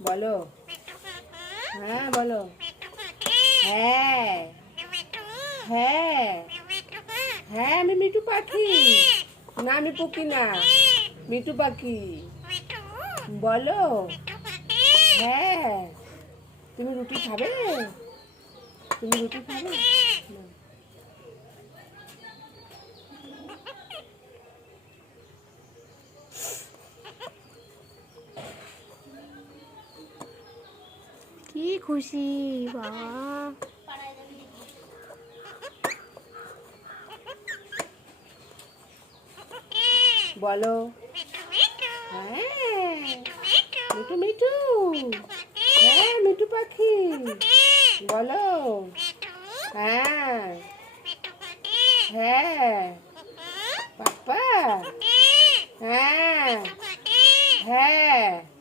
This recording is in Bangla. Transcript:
বলো। হ্যাঁ বলো। হ্যাঁ হ্যাঁ হ্যাঁ, আমি মিঠু পাখি। না, আমি পুকি না, মিঠু পাখি। বলো। হ্যাঁ। তুমি রুটি খাবে? তুমি রুটি খাবে? না। কি খুশি বাবা। বলো। হ্যাঁ মিঠু মিঠু। হ্যাঁ মিঠু পাখি। বলো। হ্যাঁ হ্যাঁ পাপা। হ্যাঁ হ্যাঁ।